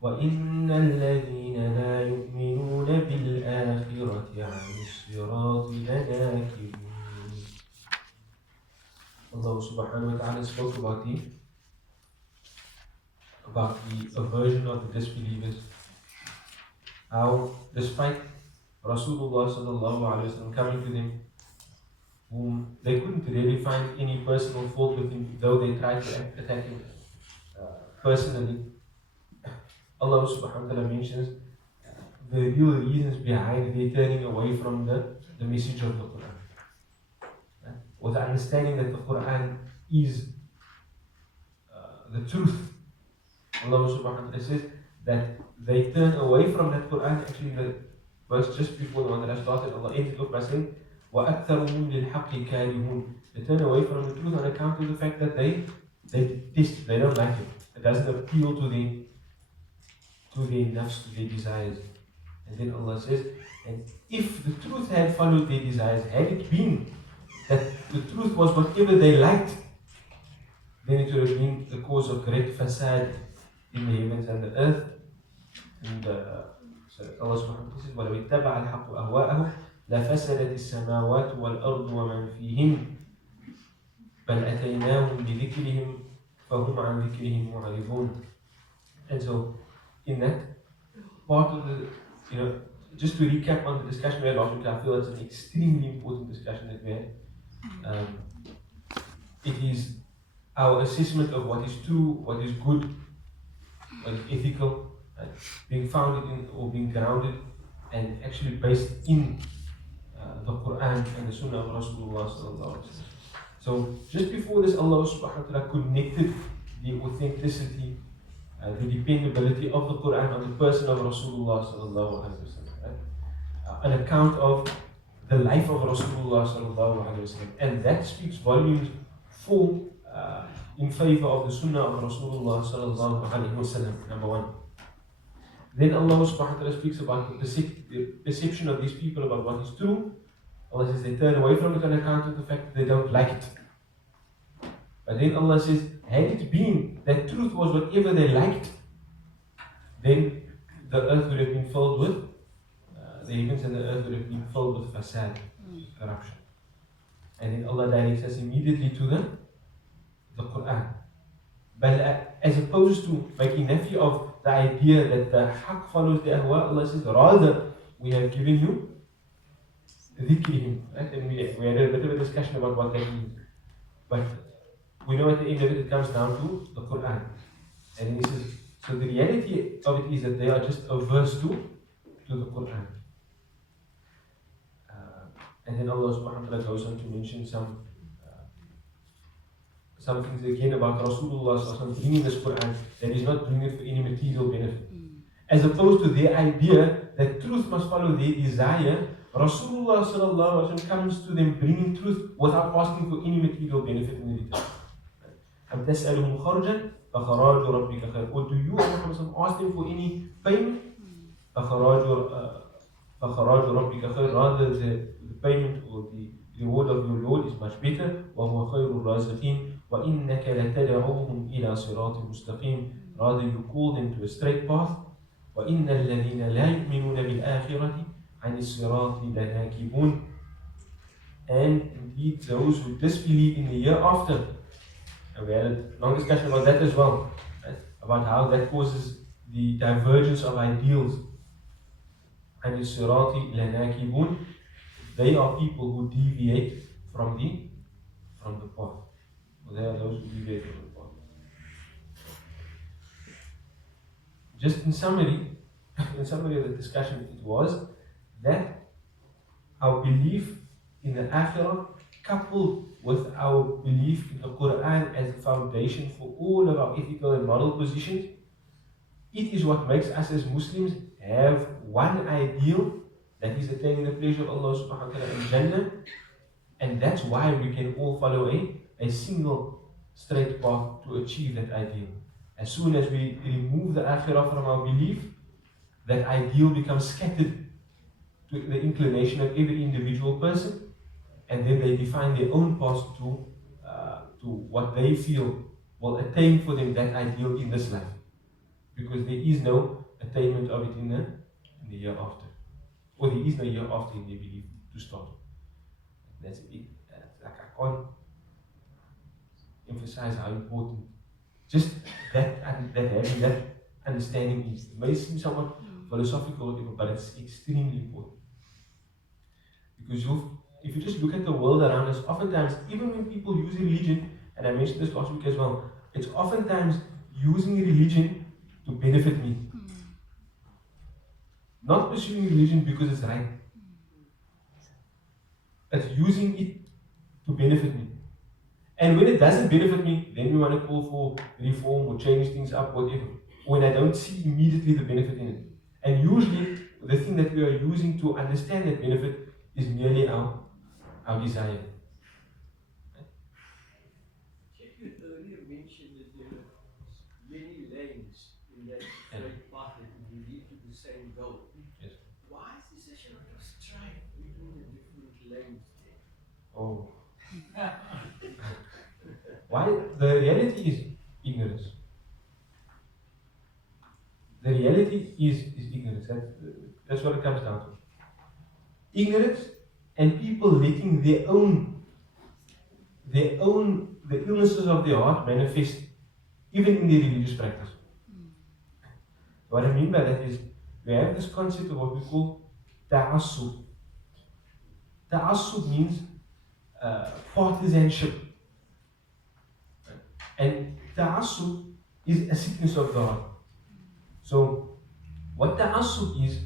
وَإِنَّ الَّذِينَ لَا يُؤْمِنُونَ بِالْآخِرَةِ عَنِ الصِّرَاطِ لَنَاكِبُونَ. Allah subhanahu wa ta'ala spoke about the aversion of the disbelievers. How, despite Rasulullah sallallahu alayhi wa sallam coming to them, whom they couldn't really find any personal fault with him, though they tried to attack him personally, Allah subhanahu wa ta'ala mentions the real reasons behind their turning away from the message of the Quran. Right? With the understanding that the Quran is the truth. Allah subhanahu wa ta'ala says that they turn away from that Quran. Actually, the verse just before the one that I started, Allah ends it off by saying, وَأَكْثَرُهُمْ لِلْحَقِّ كَارِهُونَ. They turn away from the truth on account of the fact that they detest it, they don't like it. It doesn't appeal to their nafs, to their desires. And then Allah says, and if the truth had followed their desires, had it been that the truth was whatever they liked, then it would have been the cause of great fasad in the heavens and the earth. And so Allah subhanahu wa ta'ala says, وَلَوِ اتَّبَعَ الْحَقُّ أَهْوَاءَهُ لَفَسَدَتِ السَّمَاوَاتُ وَالْأَرْضُ وَمَنْ فِيهِنْ بَلْ أَتَيْنَاهُمْ بِذِكْرِهِمْ فَهُمْ عَنْ ذِكْرِهِمْ مُعْرِضُونَ. And so, in that part of the, just to recap on the discussion we had last week, I feel it's an extremely important discussion that we had. It is our assessment of what is true, what is good, what is ethical, being founded in or being grounded and actually based in the Quran and the Sunnah of Rasulullah sallallahu alaihi wasallam. So just before this, Allah subhanahu wa ta'ala connected the authenticity, the dependability of the Quran on the person of Rasulullah sallallahu alaihi wasallam, an account of the life of Rasulullah sallallahu alaihi wasallam, and that speaks volumes for in favor of the Sunnah of Rasulullah sallallahu alaihi wasallam. Number one. Then Allah subhanahu wa ta'ala speaks about the perception of these people about what is true. Allah says they turn away from it on account of the fact that they don't like it. But then Allah says, had it been that truth was whatever they liked, then the earth would have been filled with, the heavens and the earth would have been filled with fasad, corruption. And then Allah directs us immediately to the Quran. But as opposed to making nafi of the idea that the haqq follows the ahwa, Allah says, rather, we have given you dhikrihim. Right? And we had a bit of a discussion about what that means. But we know at the end of it, it comes down to the Quran. And this is, so the reality of it is that they are just averse to the Quran. And then Allah subhanahu wa ta'ala goes on to mention some things again about Rasulullah bringing this Quran, that he's not doing it for any material benefit. As opposed to their idea that truth must follow their desire, Rasulullah comes to them bringing truth without asking for any material benefit in return. أَمْ تَسْأَلُهُمْ خَرْجًا فَخَرَاجُ رَبِّكَ خَيْرٌ. Or do you, Muhammad, ask them for any payment? فَخَرَاجُ رَبِّكَ خَيْرٌ. Rather, the payment or the reward of your Lord is much better. وَهُوَ خَيْرُ الرَّازِقِينَ وَإِنَّكَ لَتَدْعُوهُمْ إِلَى صِرَاطٍ مُسْتَقِيمٍ. Rather, you call them to a straight path. وَإِنَّ الَّذِينَ لَا يُؤْمِنُونَ بِالْآخِرَةِ عَنِ الصِّرَاطِ لَنَاكِبُونَ. And indeed, those who disbelieve in the hereafter, and we had a long discussion about that as well, right? About how that causes the divergence of ideals. عَنِ الصِّرَاطِ لَنَاكِبُونَ. They are people who deviate from the path. They are those who deviate from the path. Just in summary of the discussion, it was that our belief in the Akhirah, coupled with our belief in the Quran as the foundation for all of our ethical and moral positions, it is what makes us as Muslims have one ideal, that is attaining the pleasure of Allah subhanahu wa ta'ala in Jannah, and that's why we can all follow a single straight path to achieve that ideal. As soon as we remove the Akhirah from our belief, that ideal becomes scattered to the inclination of every individual person, and then they define their own path to what they feel will attain for them that ideal in this life. because there is no attainment of it in the year after. Or there is no year after in their belief to start. That's it. Like I can't emphasize how important just that having that understanding is. It may seem somewhat philosophical, but it's extremely important. Because if you just look at the world around us, oftentimes, even when people use religion, and I mentioned this last week as well, it's oftentimes using religion to benefit me. Not pursuing religion because it's right. It's using it to benefit me. And when it doesn't benefit me, then we want to call for reform or change things up, whatever. When I don't see immediately the benefit in it. And usually, the thing that we are using to understand that benefit is merely our desire. You earlier mentioned that there are many lanes in that straight path that lead to the same goal. Yes. Why is there such a lot of strife between the different lanes there? Oh. Why? The reality is ignorance. The reality is ignorance. That's what it comes down to. Ignorance and people letting the illnesses of their heart manifest even in their religious practice. What I mean by that is we have this concept of what we call ta'assub. Ta'assub means partisanship. And ta'assub is a sickness of the heart. So, what ta'assub is,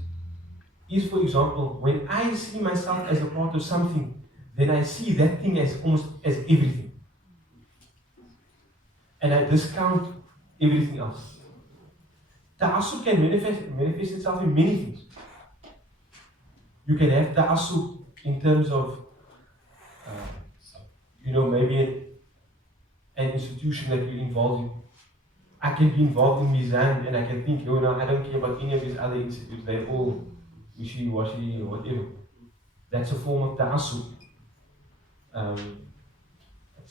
for example, when I see myself as a part of something, then I see that thing as almost as everything. And I discount everything else. Ta'assub can manifest itself in many things. You can have ta'assub in terms of, maybe an institution that you're involved in. I can be involved in Mizan and I can think, I don't care about any of these other institutes, they're all wishy-washy or whatever. That's a form of ta'assub.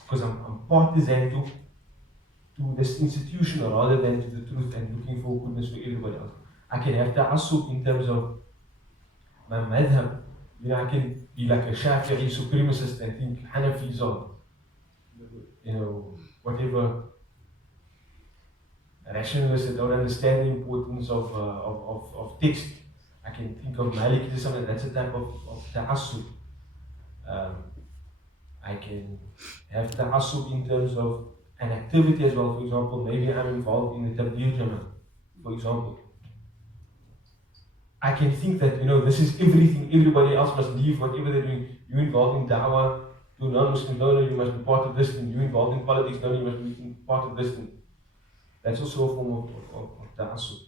Because I'm partisan to this institution rather than to the truth and looking for goodness for everybody else. I can have ta'assub in terms of my madhab. I can be like a Shafi'i supremacist and think Hanafis are, whatever rationalists that don't understand the importance of text. I can think of Malikism, and that's a type of ta'assub. I can have ta'assub in terms of an activity as well. For example, maybe I'm involved in the Tabligh Jama'ah, for example. I can think that, this is everything, everybody else must leave whatever they're doing. You're involved in da'wah to non-Muslims, no, you must be part of this thing. You're involved in politics, no, you must be part of this thing. That's also a form of ta'assub.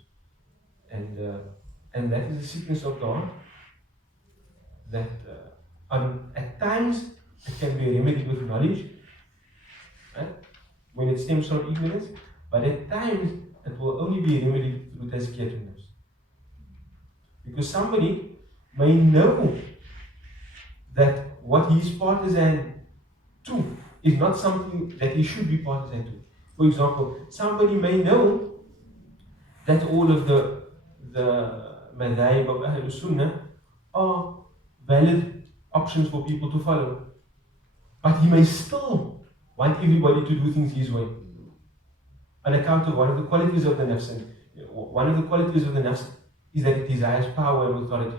And that is the sickness of the heart. That at times it can be remedied with knowledge, right? When it stems from ignorance, but at times it will only be remedied through tazkiyatun nafs. Because somebody may know that what he is partisan to is not something that he should be partisan to. For example, somebody may know that all of the madhaib of Ahlul Sunnah are valid options for people to follow. But he may still want everybody to do things his way. On account of one of the qualities of the nafs. And one of the qualities of the nafs is that it desires power and authority.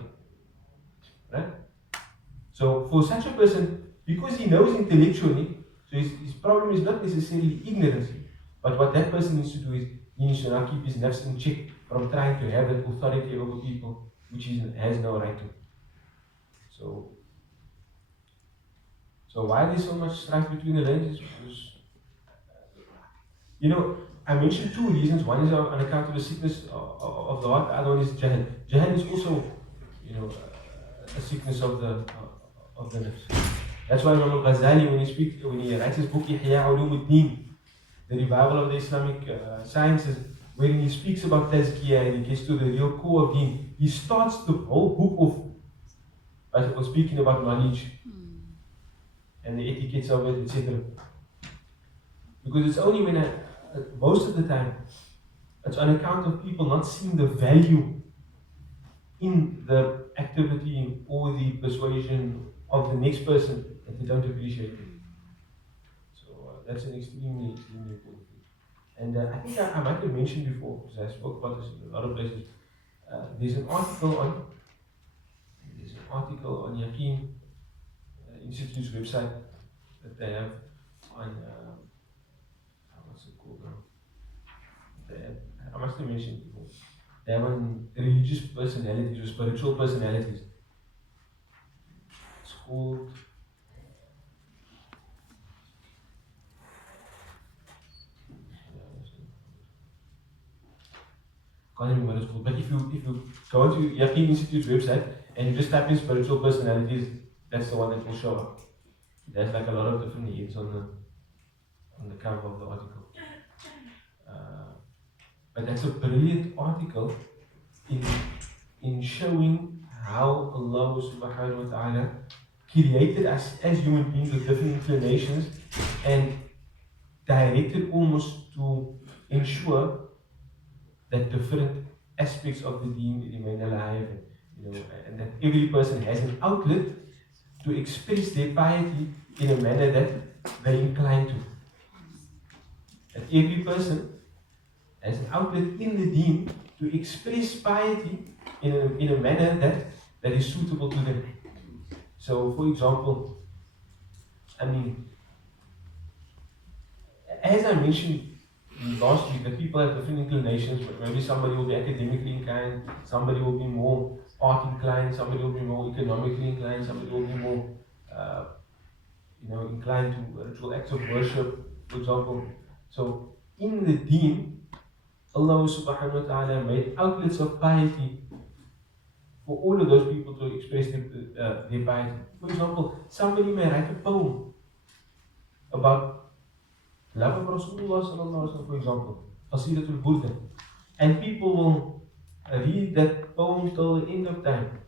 Right? So for such a person, because he knows intellectually, so his problem is not necessarily ignorance, but what that person needs to do is he needs to now keep his nafs in check from trying to have that authority over people which he has no right to. So why there's so much strife between the lanes is because, I mentioned two reasons. One is on account of the sickness of the heart, the other one is jahl. Jahl is also, a sickness of the nafs. That's why Imam al-Ghazali, when he writes his book Ihya Ulumuddin, the revival of the Islamic sciences, when he speaks about tazkiyah and he gets to the real core of deen, he starts the whole book off by speaking about knowledge and the etiquettes of it, etc. Because it's only when most of the time, It's on account of people not seeing the value in the activity or the persuasion of the next person that they don't appreciate it. So that's an extremely, extremely important thing. And I think I might have mentioned before, because I spoke about this in a lot of places. There's an article on Yaqeen Institute's website that they have on what's it called now? They have, I must have mentioned before. They have on religious personalities or spiritual personalities. It's called can't remember what it's called. But if you go onto Yaqeen Institute's website and you just type in spiritual personalities, that's the one that will show up. There's like a lot of different names on the cover of the article. But that's a brilliant article in showing how Allah subhanahu wa ta'ala created us as human beings with different inclinations and directed almost to ensure that different aspects of the deen remain alive, and that every person has an outlet to express their piety in a manner that they incline to. That every person has an outlet in the deen to express piety in a manner that is suitable to them. So, for example, as I mentioned last week, that people have different inclinations. Maybe somebody will be academically inclined, somebody will be more art inclined, somebody will be more economically inclined, somebody will be more, inclined to ritual acts of worship, for example. So, in the deen, Allah subhanahu wa ta'ala made outlets of piety for all of those people to express their piety. For example, somebody may write a poem about love of Rasulullah sallallahu alaihi wasallam, for example, Qasidatul Burda, and people will read that poem till the end of time,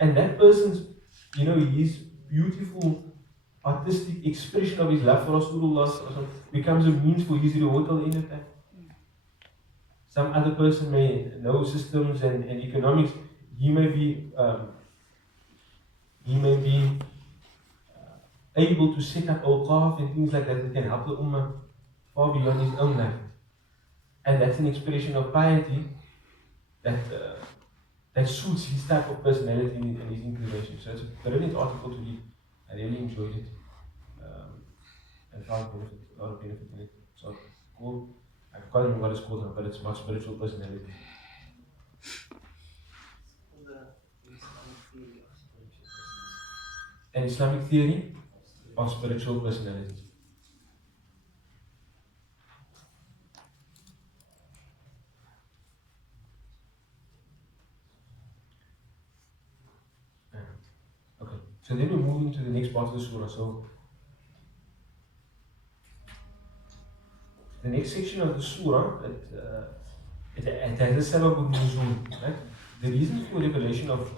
and that person's, his beautiful artistic expression of his love for Rasulullah sallallahu alaihi wasallam becomes a means for his reward till the end of time. Some other person may know systems and economics. He may be able to set up awqaf and things like that that can help the ummah far beyond his own life. And that's an expression of piety that suits his type of personality and his inclination. So it's a brilliant article to read. I really enjoyed it and found a lot of benefit in it. So cool. I can't remember what it's called now, but it's my spiritual personality. An Islamic theory of spiritual personality. Okay, so then we're moving to the next part of the surah. So the next section of the surah, it has a sabab al-nuzul, right? The reason for revelation of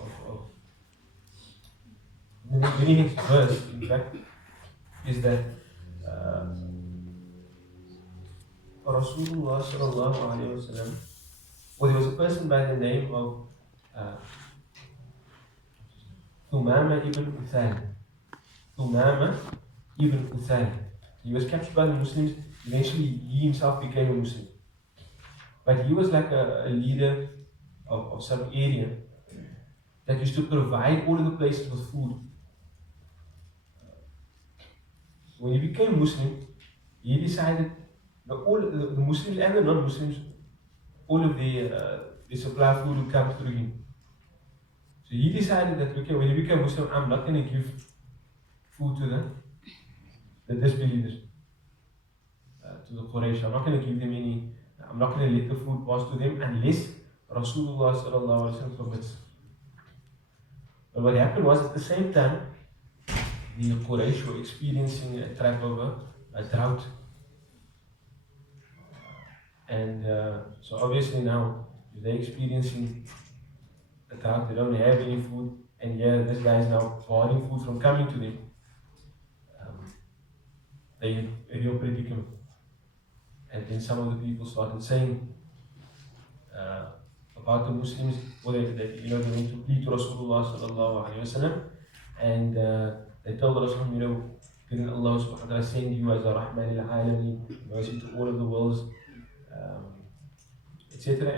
the very next verse, in fact, is that Rasulullah sallallahu alaihi wasallam, well, there was a person by the name of Thumama ibn Uthal. Thumama ibn Uthal. He was captured by the Muslims. Eventually, he himself became a Muslim. But he was like a leader of some area that used to provide all of the places with food. When he became Muslim, he decided that all the Muslims and the non-Muslims, all of the supply of food would come through him. So he decided that, okay, when he became Muslim, I'm not going to give food to the disbelievers, to the Quraysh. I'm not going to give them any, I'm not going to let the food pass to them unless Rasulullah sallallahu alaihi wasallam forbids. But what happened was, at the same time, the Quraysh were experiencing a type of a drought. And so obviously now, if they're experiencing a drought, they don't have any food, and this guy is now barring food from coming to them. They're in a real predicament. And then some of the people started saying about the Muslims, where they went to plead to Rasulullah sallallahu alaihi wasallam, and they told Rasulullah, didn't Allah subhanahu wa ta'ala send you as a rahman lil alamin, mercy to all of the worlds, etc.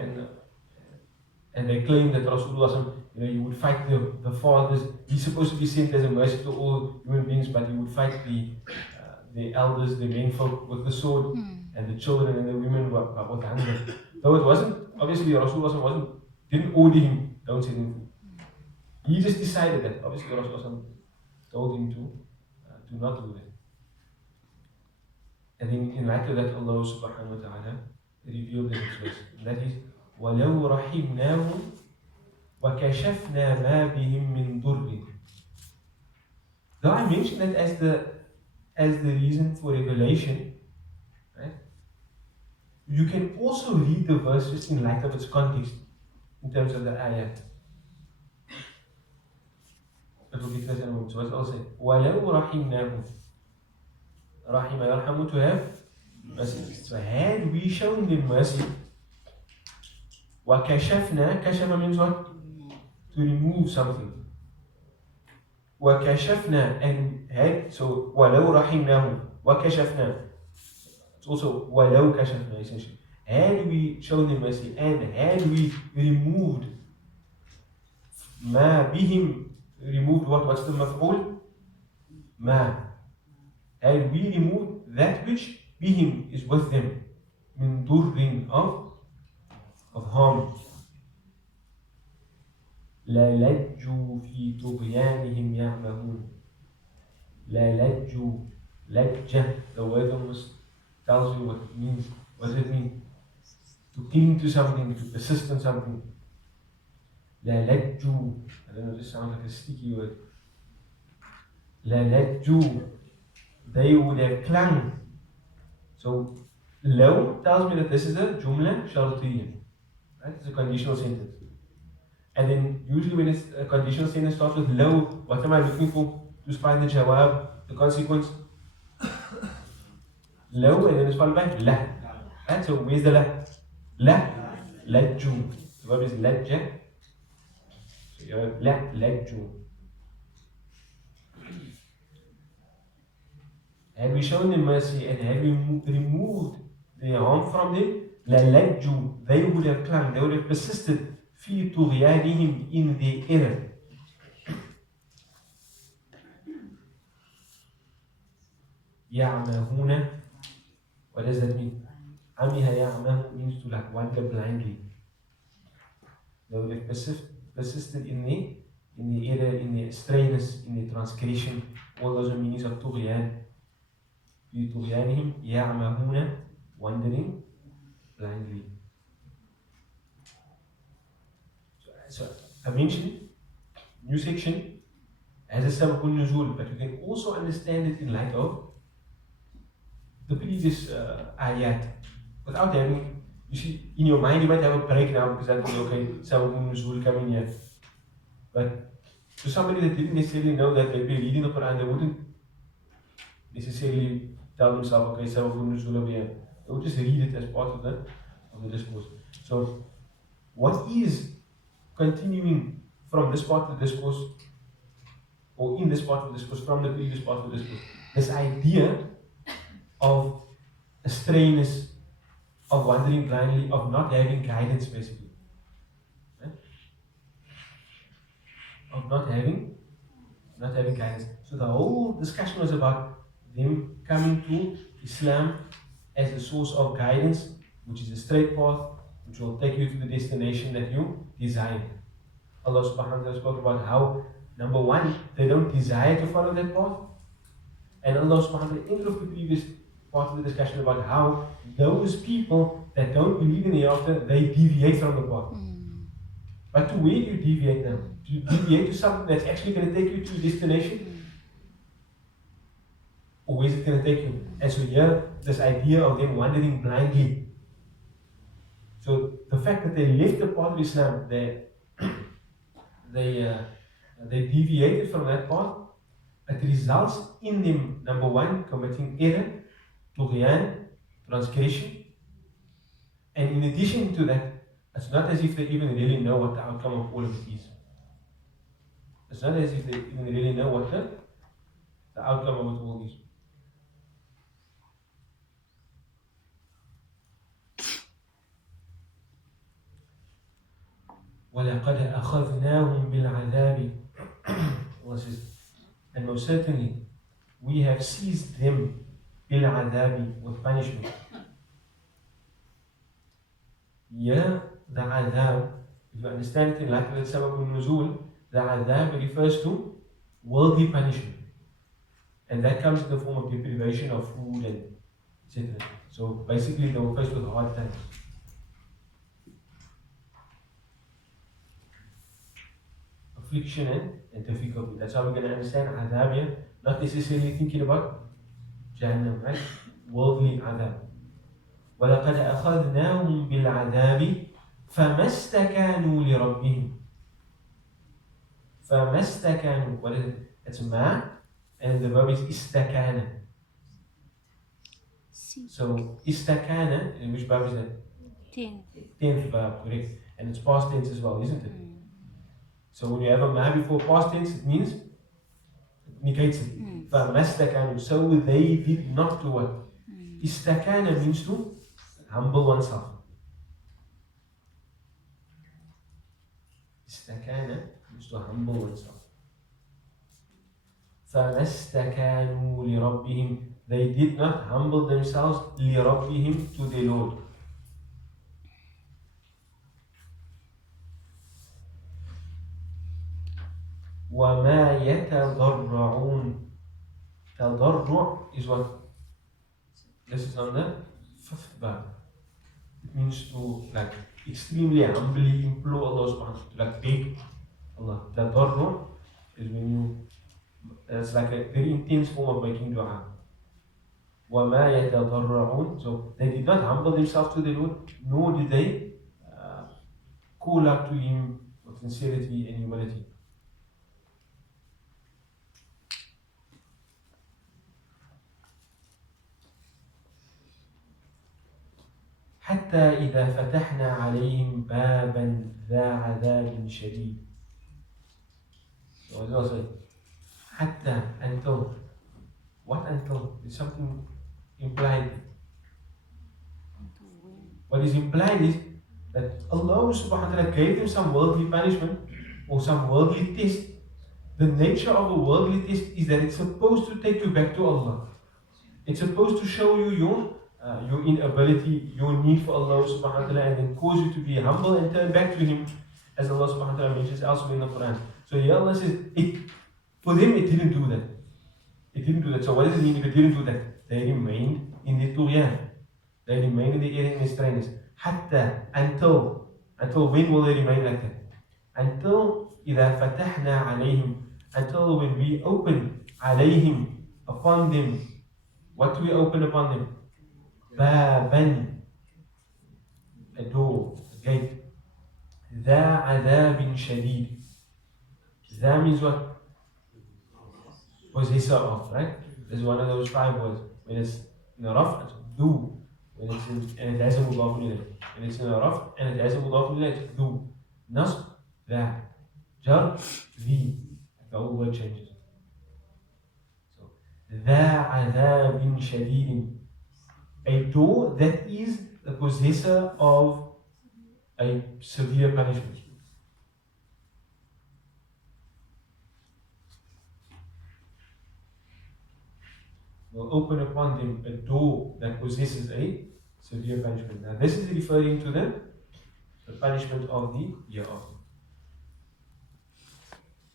And they claim that Rasulullah, you would fight the fathers. He's supposed to be sent as a mercy to all human beings, but he would fight the elders, the menfolk with the sword, and the children and the women with hunger. Though it wasn't, obviously Rasulullah didn't order him, don't send him food. He just decided that. Obviously Rasulullah told him to not do that. And then in light of that, Allah subhanahu wa ta'ala revealed the next verse. And that is, وَلَوْ رَحِمْنَاهُمْ وَكَشَفْنَا مَا بِهِمْ مِنْ ضُرٍّ. Though I mentioned that as the reason for revelation, right? You can also read the verse just in light of its context, in terms of the ayat. It will be clear in a moment. So as I'll say, وَلَوْ رَحِمْنَاهُمْ. Rahim yarhamu, to have mercy. So had we shown them mercy, وَكَشَفْنَا, kashafa means what? To remove something. وَكَشَفْنَا, and had, so وَلَوْ رَحِمْنَاهُمْ وَكَشَفْنَا. It's also وَلَوْ كَشَفْنَا, essentially. Had we shown them mercy, and had we removed مَا بِهِمْ, removed what? What's the maf'ul? مَا. And we remove that which bihim is with them, min durrin, of harm. لَلَجُّوا فِي طُغْيَانِهِمْ يَعْمَهُونَ. لَلَجُّوا, lajja, the word almost tells you what it means. What does it mean? To cling to something, to persist in something. لَلَجُّوا, I don't know, this sounds like a sticky word. لَلَجُّوا, they would have clung. So, law tells me that this is a jumla shartiyya. Right? It's a conditional sentence. And then, usually when it's a conditional sentence starts with law, what am I looking for? To find the jawab, the consequence. Law, and then it's followed by la. Right? So, where's the la? La, lajju. The verb is lajja. So, you have la, lajju. Had we shown them mercy and had we removed the harm from them, لَلَجُّوا, they would have clung, they would have persisted فِي طُغْيَانِهِمْ, in their error. يَعْمَهُونَ, what does that mean? عَمِهَ يَعْمَهُ means to wander blindly. They would have persisted in the error, in the astrayness, in the transgression. All those are meanings of طُغْيَان. في طغيانهم يعمهون, wandering blindly. So I mentioned new section as a sababun nuzul, but you can also understand it in light of the previous ayat, without having, you see, in your mind you might have a breakdown because that was okay, sababun nuzul coming here. But to somebody that didn't necessarily know that, they'd be reading the Quran, they wouldn't necessarily tell themselves, okay, sababun nuzul over here. They would just read it as part of the discourse. So, what is continuing from this part of the discourse, or in this part of the discourse, from the previous part of the discourse? This idea of astrayness, of wandering blindly, of not having guidance, basically. Right? Of not having guidance. So the whole discussion was about them coming to Islam as the source of guidance, which is a straight path, which will take you to the destination that you desire. Allah subhanahu wa ta'ala spoke about how, number one, they don't desire to follow that path. And Allah subhanahu wa ta'ala ended off the previous part of the discussion about how those people that don't believe in the hereafter, they deviate from the path. But to where do you deviate now? Do you deviate to something that's actually going to take you to your destination? Or where is it going to take you? And so here, this idea of them wandering blindly. So the fact that they left the path of Islam, they deviated from that path, it results in them, number one, committing error, tughyan, transgression. And in addition to that, It's not as if they even really know what the outcome of all of it is. It's not as if they even really know what the outcome of it all is. وَلَقَدْ أَخَذْنَاهُمْ بِالْعَذَابِ Allah says, and most certainly we have seized them بِالْعَذَابِ with punishment. Yeah, the adhab, if you understand it in like that sabab al-nuzul, the adhab refers to worldly punishment. And that comes in the form of deprivation of food and etc. So basically they were faced with hard times. Affliction and difficulty. That's how we're going to understand adhab here. Not necessarily thinking about Jahannam, right? Worldly adhab. وَلَقَدْ أَخَذْنَاهُمْ بِالْعَذَابِ فَمَا اسْتَكَانُوا لِرَبِّهِمْ فَمَا اسْتَكَانُوا. What is it? It's ma, and the verb is istakana. So istakana, in which verb is that? 10th verb, correct. And it's past tense as well, isn't it? So when you have a ma before past tense, it means it negates it. فَمَا اسْتَكَانُوا. So they did not do what? Istakana means to humble oneself. Istakana means to humble oneself. فَمَا اسْتَكَانُوا لِرَبِّهِمْ. They did not humble themselves لِرَبِّهِمْ, to their Lord. وَمَا يَتَضَرَّعُونَ. Tadarru' is what? This is on the 5th verb. It means to like extremely humbly implore Allah subhanahu wa ta'ala, to like beg Allah. Tadarru' is when you, it's like a very intense form of making dua. وَمَا يَتَضَرَّعُونَ. So they did not humble themselves to the Lord, nor did they call out to Him with sincerity and humility. حتى إذا فتحنا عليهم بابا ذا عذاب شديد. So as I say, حتى, until. What until? Is something implied. What is implied is that Allah subhanahu wa ta'ala gave them some worldly punishment or some worldly test. The nature of a worldly test is that it's supposed to take you back to Allah. It's supposed to show you your inability, your need for Allah subhanahu wa ta'ala, and then cause you to be humble and turn back to Him, as Allah subhanahu wa ta'ala mentions elsewhere in the Quran. So here Allah says, for them it didn't do that. It didn't do that. So what does it mean if it didn't do that? They remained in the tughyan. They remained in the erring and strainers. Hatta, until when will they remain like that? Until إِذَا فَتَحْنَا عَلَيْهِمْ. Until when we open عَلَيْهِمْ, upon them. What do we open upon them? بَابًا, a door, a gate. ذَا عَذَابٍ شَدِيدٍ. That means what? Possessor of, right? This is one of those 5 words. When it's in a raf, it's do. When it's in, and it has a mudaf ilayh. When it's in a raf, and it has a mudaf ilayh, it's do. Nasb, that. Jar, the. The whole word changes. So, ذَا عَذَابٍ شَدِيدٍ. A door that is the possessor of a severe punishment. Will open upon them a door that possesses a severe punishment. Now this is referring to the punishment of the year after.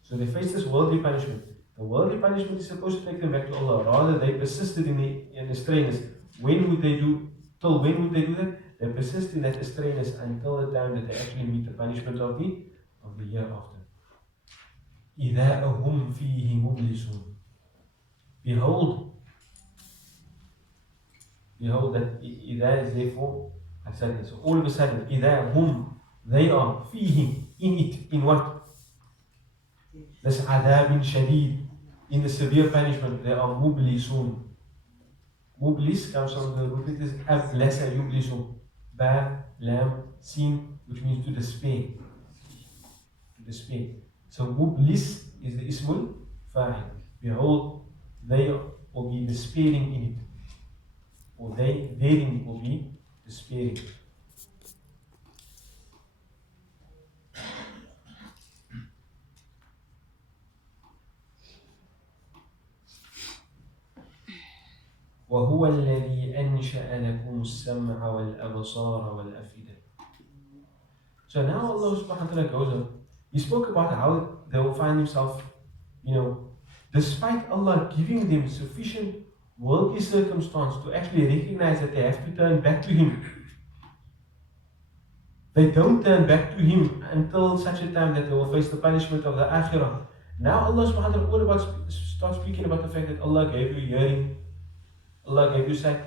So they faced this worldly punishment. The worldly punishment is supposed to take them back to Allah. Rather, they persisted in the strainers. When would they do? Till when would they do that? They persist in that strainers until the time that they actually meet the punishment of the year after. إِذَا أَهُمْ فِيهِ مُبْلِسُونَ. Behold that إِذَا is therefore a sudden. So all of a sudden, إِذَا هُمْ, they are فِيهِ, in it. In what? This عَذَابٍ شَدِيد, in the severe punishment, they are مُبْلِسُونَ. Mublis comes from the root, it is ablasa yublisu. Ba, lam, sin, which means to despair. To despair. So mublis is the ismul fa'il. Behold, they will be despairing in it. Or they therein will be despairing. وهو الذي أنشأ لكم السمع والأبصار والأفئدة. So now Allah subhanahu wa ta'ala goes on. He spoke about how they will find themselves, despite Allah giving them sufficient worldly circumstance to actually recognize that they have to turn back to Him. They don't turn back to Him until such a time that they will face the punishment of the Akhirah. Now Allah subhanahu wa ta'ala starts speaking about the fact that Allah gave you hearing, Allah gave you sight.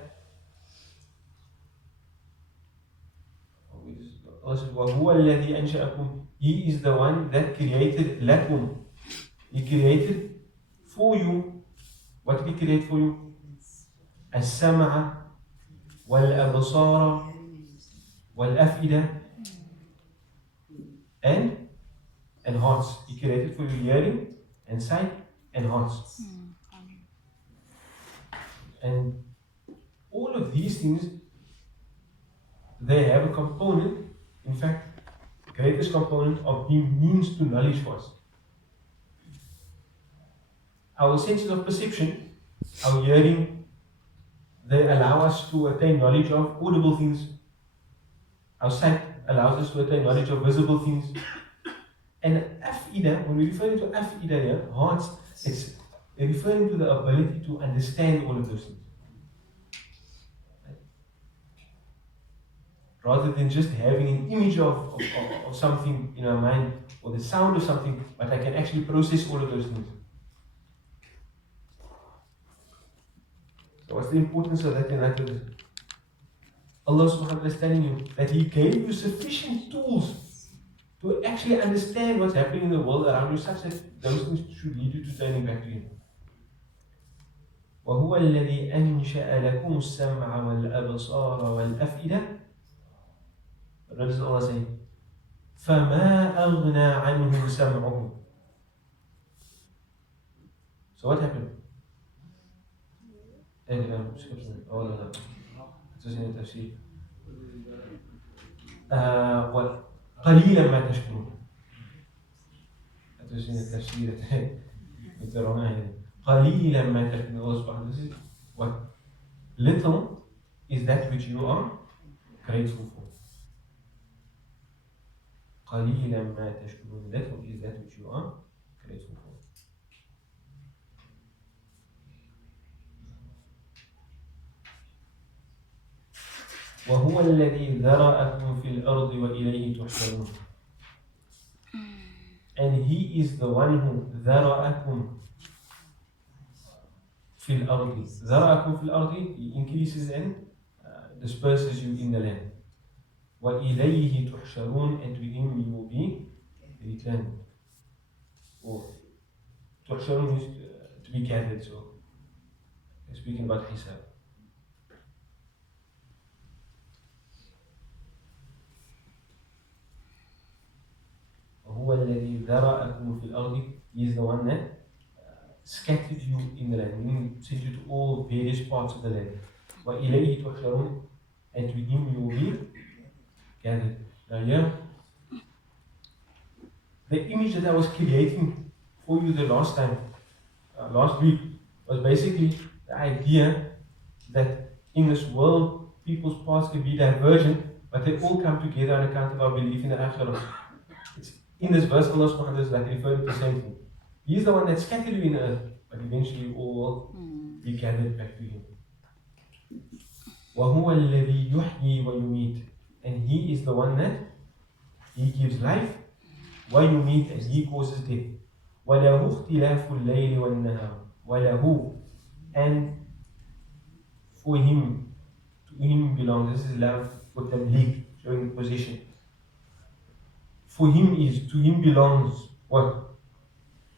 Allah says, وَهُوَ الَّذِي أَنْشَأَكُمْ. He is the one that created lakum. He created for you. What did He create for you? السَّمْعَ وَالْأَبْصَارَ وَالْأَفْئِدَةَ and hearts. He created for you hearing and sight and hearts. And all of these things, they have a component, in fact, the greatest component of being means to knowledge for us. Our senses of perception, our hearing, they allow us to attain knowledge of audible things. Our sight allows us to attain knowledge of visible things. And afida, when we refer to afida here, hearts, it's referring to the ability to understand all of those things. Rather than just having an image of something in our mind, or the sound of something, but I can actually process all of those things. So what's the importance of that in light of this? Allah subhanahu wa ta'ala is telling you that He gave you sufficient tools to actually understand what's happening in the world around you, such that those things should lead you to turning back to Him. وَهُوَ الَّذِي أَنْشَأَ لَكُمُ السَّمْعَ وَالْأَبْصَارَ وَالْأَفْئِدَةَ. But what does Allah say? فَمَا أَغْنَى عَنْهُ سَمْعُهُ. So what happened? Oh no. It was in the tafsir. قَلِيلًا مَا تَشْكُرُونَ. It was in the tafsir. It's the wrong idea. قَلِيلًا مَا تَشْكُرُونَ. Allah subhanahu wa ta'ala says, what? Little is that which you are grateful for. قَلِيلًا مَا تَشْكُرُونَ. Little is that which you are grateful for. وَهُوَ الَّذِي ذَرَأَكُمْ فِي الْأَرْضِ وَإِلَيْهِ تُحْشَرُونَ. And He is the one who ذَرَأَكُمْ فِي الْأَرْضِ. ذَرَأَكُمْ فِي الْأَرْضِ, He increases and disperses you in the land. وَإِلَيْهِ تُحْشَرُونَ. And to Him you will be returned. Or تُحْشَرُونَ means to be gathered. So speaking about Hisab. هو الذي ذرأكم في الأرض. He is the one that scattered you in the land, meaning sent you to all various parts of the land. وإليه تحشرون. And to Him you will be gathered. Now here, the image that I was creating for you the last week, was basically the idea that in this world people's paths can be divergent, but they all come together on account of our belief in the Akhirah. In this verse, Allah subhanahu wa ta'ala is like referring to the same thing. He is the one that scattered you in the earth, but eventually you all will be gathered back to Him. وَهُوَ الَّذِي يُحْيِي وَيُمِيتُ. And He is the one that He gives life, وَيُمِيتُ, and He causes death. وَلَهُ اخْتِلَافُ اللَّيْلِ وَالنَّهَارِ. وَلَهُ, and for Him, to Him belongs, this is love for tabligh, showing possession. For Him is, to Him belongs what?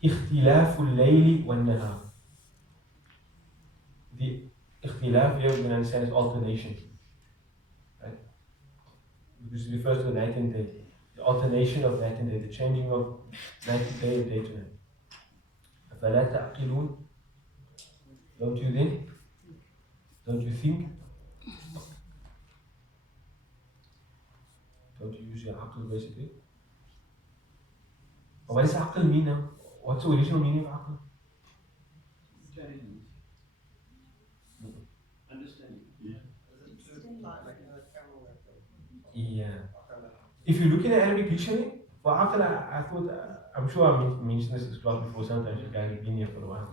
اختلاف الليل والنهار. The اختلاف here we can understand is alternation. Right? because it refers to night and day. The alternation of night and day, the changing of night to day and day to night. أَفَلَا تَعْقِلُونَ? Don't you then? Don't you think? Don't you use your aql basically? But what does aql mean now? What's the original meaning of aql? Intelligence. Understanding. Yeah. If you look in the Arabic dictionary, for aql, I thought, I'm sure I mentioned this in class before, sometimes you guys have been here for a while.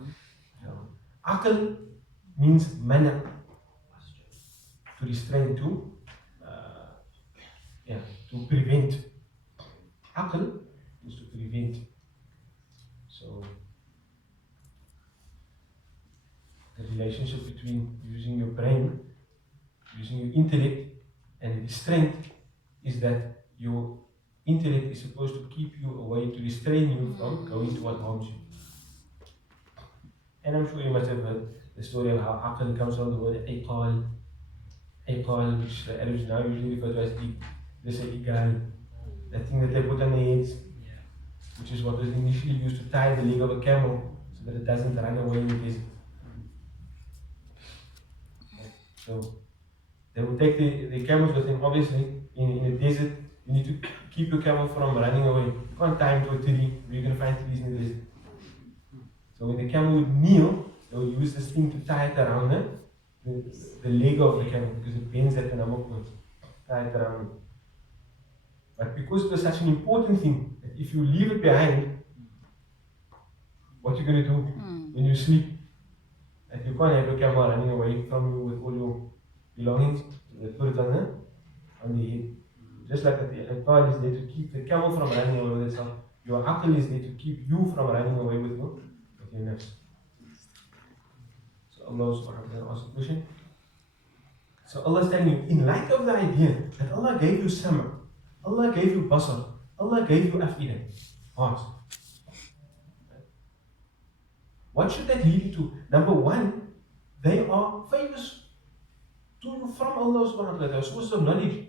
Aql means mana, to restrain, to to prevent. Aql is to prevent. So the relationship between using your brain, using your intellect, and restraint is that your intellect is supposed to keep you away, to restrain you from going to what harms you. And I'm sure you must have heard the story of how aql comes from the word iqal. Iqal, which the Arabs now usually refer to as they say iqal, that thing that they put on their heads, which is what was initially used to tie the leg of a camel so that it doesn't run away in the desert. So they would take the camels with them. Obviously, in the desert, you need to keep your camel from running away. You can't tie him to a tree, you're going to find trees in the desert. So when the camel would kneel, they would use this thing to tie it around the leg of the camel because it bends at the number points. Tie it around it. But because it was such an important thing, that if you leave it behind, what you're going to do when you sleep? That you can't have your camel running away from you with all your belongings. They put it on the head. Just like that, the iqal is there to keep the camel from running away with itself. Your aql is there to keep you from running away with your nafs. So Allah subhanahu wa ta'ala asked a question. So Allah is telling you, in light of the idea that Allah gave you sama, Allah gave you basar, Allah gave you af'idah, heart. What should that lead you to? Number one, they are favors to you from Allah subhanahu wa ta'ala. They are sources of knowledge.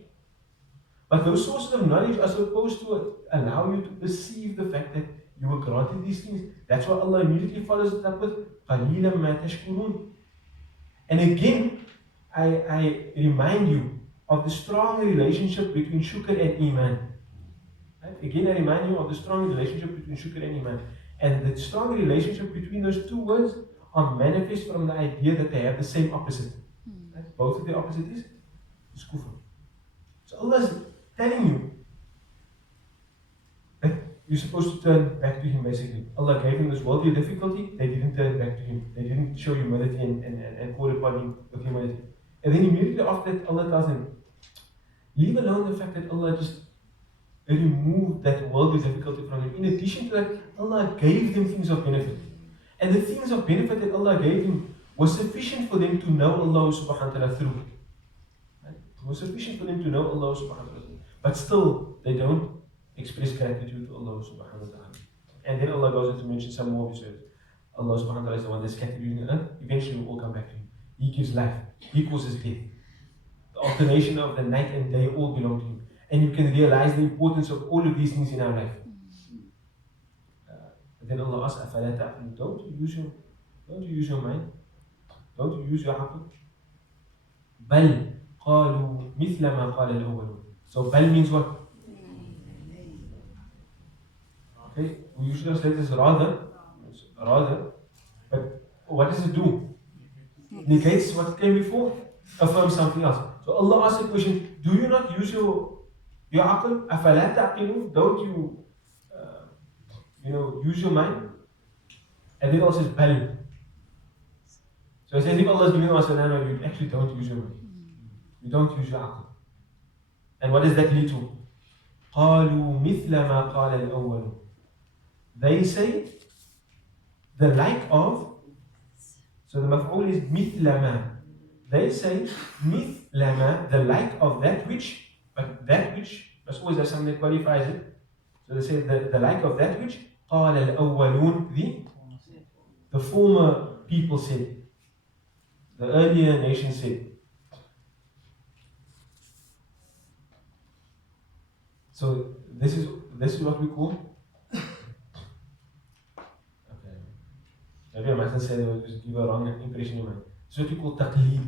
But those sources of knowledge are supposed to allow you to perceive the fact that you were granted these things. That's why Allah immediately follows it up with قَلِيلًا مَا تَشْكُرُونَ. And again, I remind you of the strong relationship between shukr and iman. Right? Again, I remind you of the strong relationship between shukr and iman. And the strong relationship between those two words are manifest from the idea that they have the same opposite. Right? Both of the opposite is kufr. So Allah is telling you that you're supposed to turn back to Him basically. Allah gave Him this worldly difficulty, they didn't turn back to Him. They didn't show humility and call upon Him with humility. And then immediately after that, Allah tells them, leave alone the fact that Allah just removed that worldly difficulty from them. In addition to that, Allah gave them things of benefit. And the things of benefit that Allah gave them was sufficient for them to know Allah subhanahu wa ta'ala through. Right? It was sufficient for them to know Allah subhanahu wa ta'ala. But still, they don't express gratitude to Allah subhanahu wa ta'ala. And then Allah goes on to mention some more reserves. Allah subhanahu wa ta'ala is the one that's scattered you in the earth. Eventually we'll all come back to Him. He gives life. He causes death. The alternation of the night and day all belong to Him. And you can realize the importance of all of these things in our life. But then Allah asks, أَفَلَا تَعْقِلُونَ? Don't you use your mind? Don't you use your aql? بَلْ قَالُوا مِثْلَ مَا قَالَ الْأَوَّلُونَ. So bal means what? Okay, we usually translate this rather, but what does it do? It negates what came before, affirms something else. So Allah asks the question, do you not use your aql? أَفَلَا تَعْقِلُونَ? Don't you use your mind? And then Allah says, bal. So it's as if Allah is giving us an answer, you actually don't use your mind. You don't use your aql. And what does that lead to? قَالُوا مِثْلَ مَا قَالَ الْأَوَّلُونَ. They say the like of, so the maf'ul is مثل ما. They say مثل ما, the like of that which, but that which, that's always have something that qualifies it. So they say the like of that which قَالَ الْأَوَّلُونَ, the former people said, the earlier nation said. So this is what we call. Okay. Maybe I mustn't say that, just give a wrong impression in your mind. This is what we call taqleed.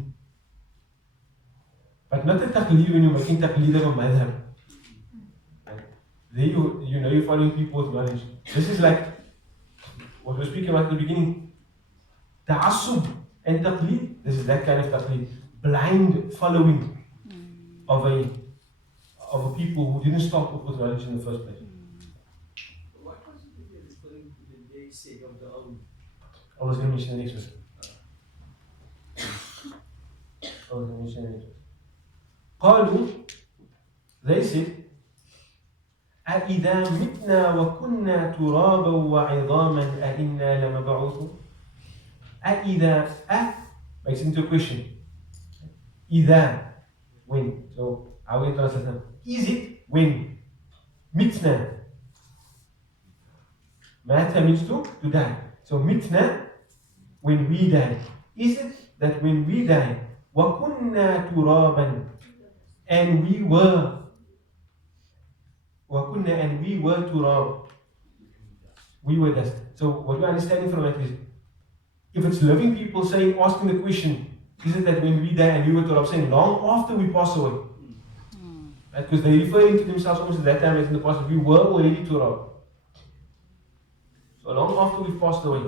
But not the taqleed when you're making taqleed of a madhab. Right? There you know you're following people with knowledge. This is like what we were speaking about at the beginning. Ta'assub and taqleed. This is that kind of taqleed. Blind following of a people who didn't start off with knowledge in the first place. What was it that you're referring to the day sake of the own? I was going to mention the next verse. قالوا, they said, أَإِذَا مِتْنَا وَكُنَّا تُرَابًا وَعِظَامًا أَإِنَّا لَمَبْعُوثُونَ. أَإِذَا makes it into a question. إِذَا, when. So, how we translate that? Is it when? Mitna. Mata means to die. So, mitna, when we die. Is it that when we die, وَكُنَّا تُرَابًا, and we were turab, we were dust. So what we're understanding from that is, if it's living people asking the question, is it that when we die and we were turab, saying long after we pass away? Right? Because they're referring to themselves almost at that time as in the past, we were already turab. So long after we've passed away.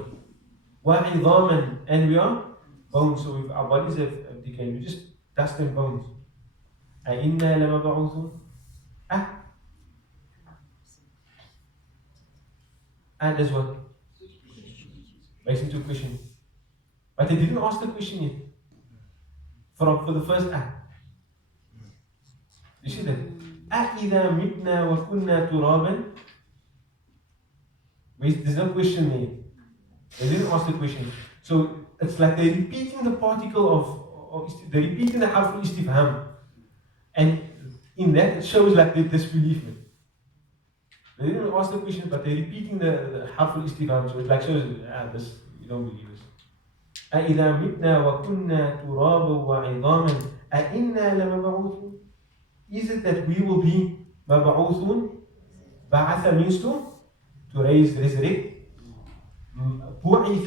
وَعِظَامًا, and we are bones. So our bodies have decayed. We're just dust and bones. أَإِنَّا لَمَبْعُوثُونَ. And as what? Makes into a question. But they didn't ask the question yet. For the first act. You see that? أَإِذَا مِتْنَا وَكُنَّا تُرَابًا. There's no question there. They didn't ask the question. So it's like they're repeating the particle they're repeating the harf istifham. And in that it shows like they disbelief. They didn't ask the question, but they're repeating the harf istifham. So it like shows this, you don't believe this. أَإِذَا مِتْنَا وَكُنَّا تُرَابًا وَعِظَامًا أَإِنَّا لَمَبْعُوثُونَ. Is it that we will be مَبْعُوثُونَ? Ba'atha means to raise, resurrect. بُعِثَ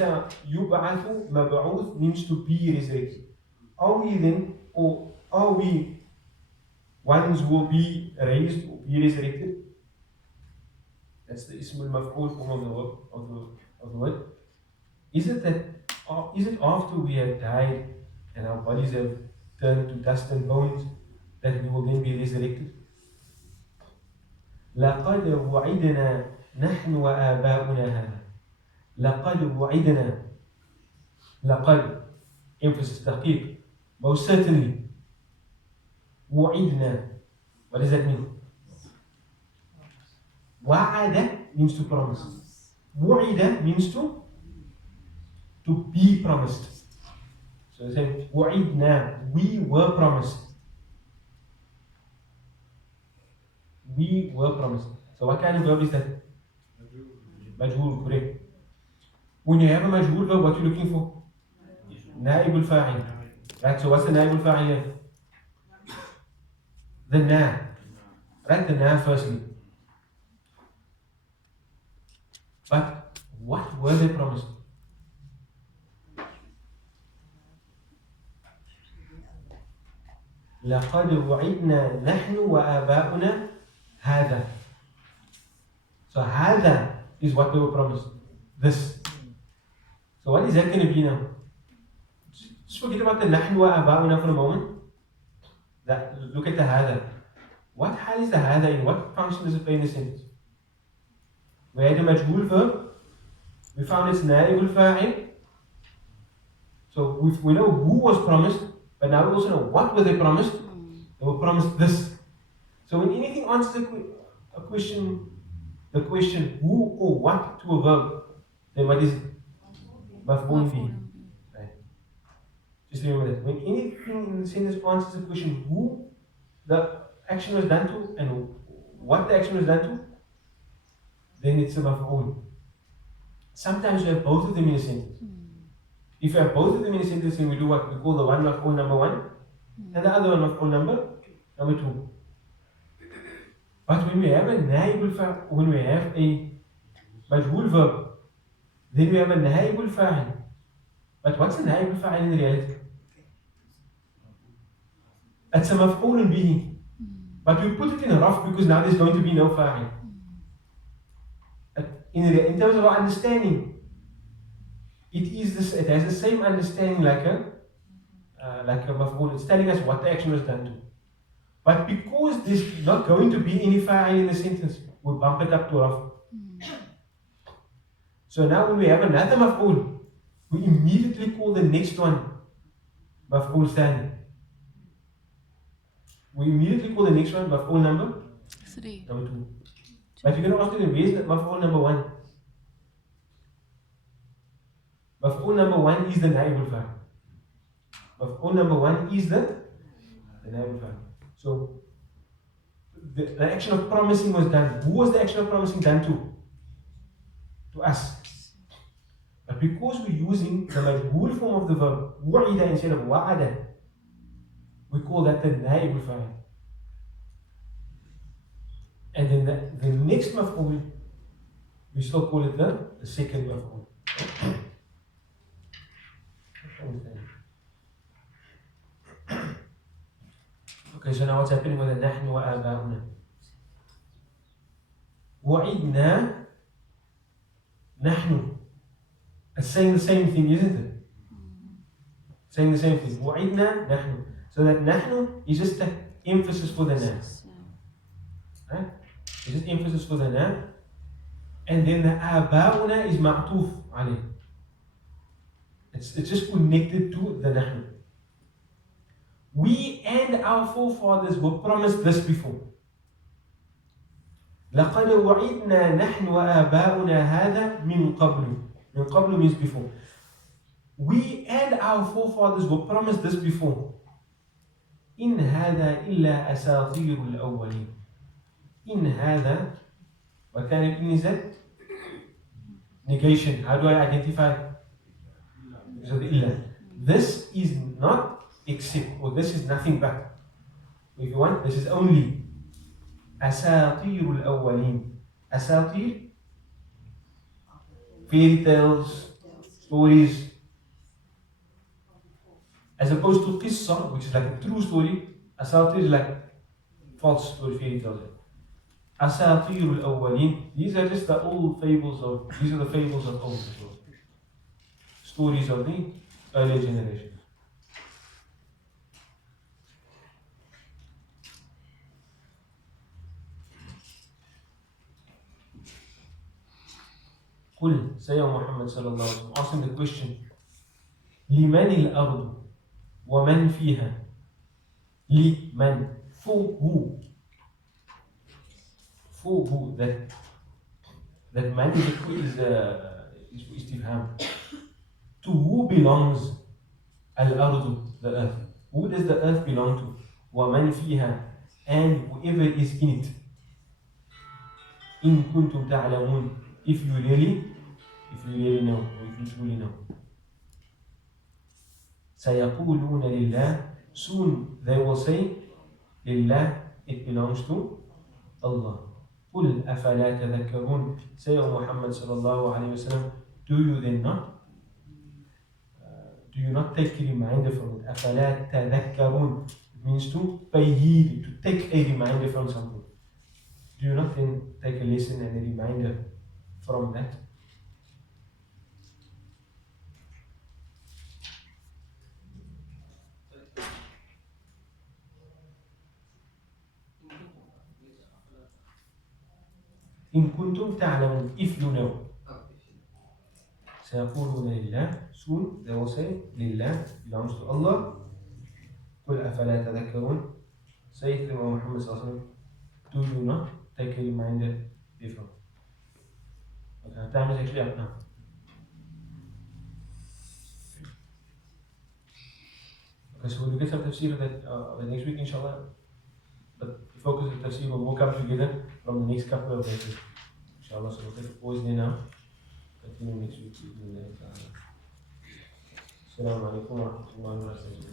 يُبْعَثُ, مَبْعُوث means to be resurrected. Are we then, or are we ones who will be raised or be resurrected? That's the ism al-maf'ul form of the word. Is it after we have died and our bodies have turned to dust and bones that we will then be resurrected? لَقَدْ وُعِدْنَا نَحْنُ وَآبَاؤُنَا هَذَا. لَقَدْ وُعِدْنَا. لَقَدْ, emphasis, تحقيق. Most certainly. وُعِدْنَا. What does that mean? وَعَدَ means to promise. وُعِدَ means to be promised. So they say, وَعِدْنَا, we were promised. We were promised. So what kind of verb is that? Majhul, correct. When you have a majhul verb, what are you looking for? Naib al-fa'il. Right, so what's the naib al-fa'il here? The na. Right, the na firstly. But what were they promised? لَقَدْ وُعِدْنَا نَحْنُ وَآبَاؤُنَا هَذَا. So هَذَا is what they were promised. This. So what is that going to be now? Just forget about the نَحْنُ وَآبَاؤُنَا for a moment. Look at the هَذَا. What hal is the هَذَا in? What function does it play in the sentence? We had a majhul verb. We found its naib al-fa'il. So we know who was promised, but now we also know what were they promised. They were promised this. So when anything answers a question, the question who or what to a verb, then what is it? Maf'ul bihi. Right. Just remember that. When anything in the sentence answers the question who the action was done to and what the action was done to, then it's a maf'ul. Sometimes you have both of them in a sentence. If you have both of them in a sentence, then we do what? We call the one maf'ul number one and the other one maf'ul number two. But when we have a naibul fa'il, when we have a majhul verb, then we have a naibul fa'il. But what's a naibul fa'il in reality? It's a maf'ulun bihi. But we put it in a rough because now there's going to be no fa'il. In terms of our understanding, it has the same understanding like a maf'ul. It's telling us what the action was done to. But because there's not going to be any fa'il in the sentence, we bump it up to rough. So now when we have another maf'ul, we immediately call the next one maf'ul thani. We immediately call the next one maf'ul number 3. Number 2. But you're going to ask me, where's maf'ul number 1? Maf'ul number 1 is the naibul fa'il. Maf'ul number 1 is the naibul fa'il. So the action of promising was done. Who was the action of promising done to? To us. But because we're using the majhul form of the verb, wa'ida instead of wa'ada, we call that the naibul fa'il. And then the next maf'ul, we still call it the second maf'ul. Okay, so now what's happening with the nahnu wa aba'una? Wa'idna nahnu. It's saying the same thing, isn't it? Saying the same thing. Wa'idna nahnu. So that nahnu is just the emphasis for the na. Right? It's just emphasis for the na. And then the aba'una is ma'tuf alayh. It's just connected to the nahnu. We and our forefathers were promised this before. لَقَدْ وَعِدْنَا نَحْنُ وَآبَاؤُنَا هَذَا مِنْ قَبْلُ. Min qablu means before. We and our forefathers were promised this before. إِنْ هَذَا إِلَّا أَسَاطِيرُ الْأَوَّلِينَ. In هذا, what kind of in is that? Negation. How do I identify? Because of the illa. This is not except, or this is nothing but. If you want, this is only أساطير الأولين. أساطير, fairy tales, stories, as opposed to qissa, which is like a true story. Asatir is like false story, fairy tales. Asatir al-awwalin. These are just the old fables of. These are the fables of old people. Stories of the earlier generations. Qul, say O Muhammad sallallahu alaihi wasallam, asking the question, لمن الأرض ومن فيها. لمن, for who? For who? That man is istifham. To who belongs al-ardu, the earth? Who does the earth belong to? وَمَنْ فِيهَا, and whoever is in it. إِن كُنْتُمْ تَعْلَمُونَ, if you really know, or if you truly know. سَيَقُولُونَ لِلَّهِ, soon they will say, لِلَّهِ, it belongs to Allah. قُلْ أَفَلَا تَذَكَّرُونَ, say O Muhammad sallallahu alayhi wa sallam, do you not take a reminder from it? أَفَلَا تَذَكَّرُونَ, it means to pay heed, to take a reminder from something. Do you not then take a lesson and a reminder from that? إن كنتم تعلمون, if you know. سيقولون لله, soon they will say لله, belongs to Allah. قل أفلا تذكرون, say to Muhammad sallallahu alaihi wasallam, do you not take a reminder before? Okay, time is actually up now. Okay, so we'll get some tafsir that next week inshallah. But the focus of tafsir will come together from the next couple of days. Inshallah, so we'll take a pause there now. Continue next week. Assalamu alaikum wa rahmatullahi wa barakatuh.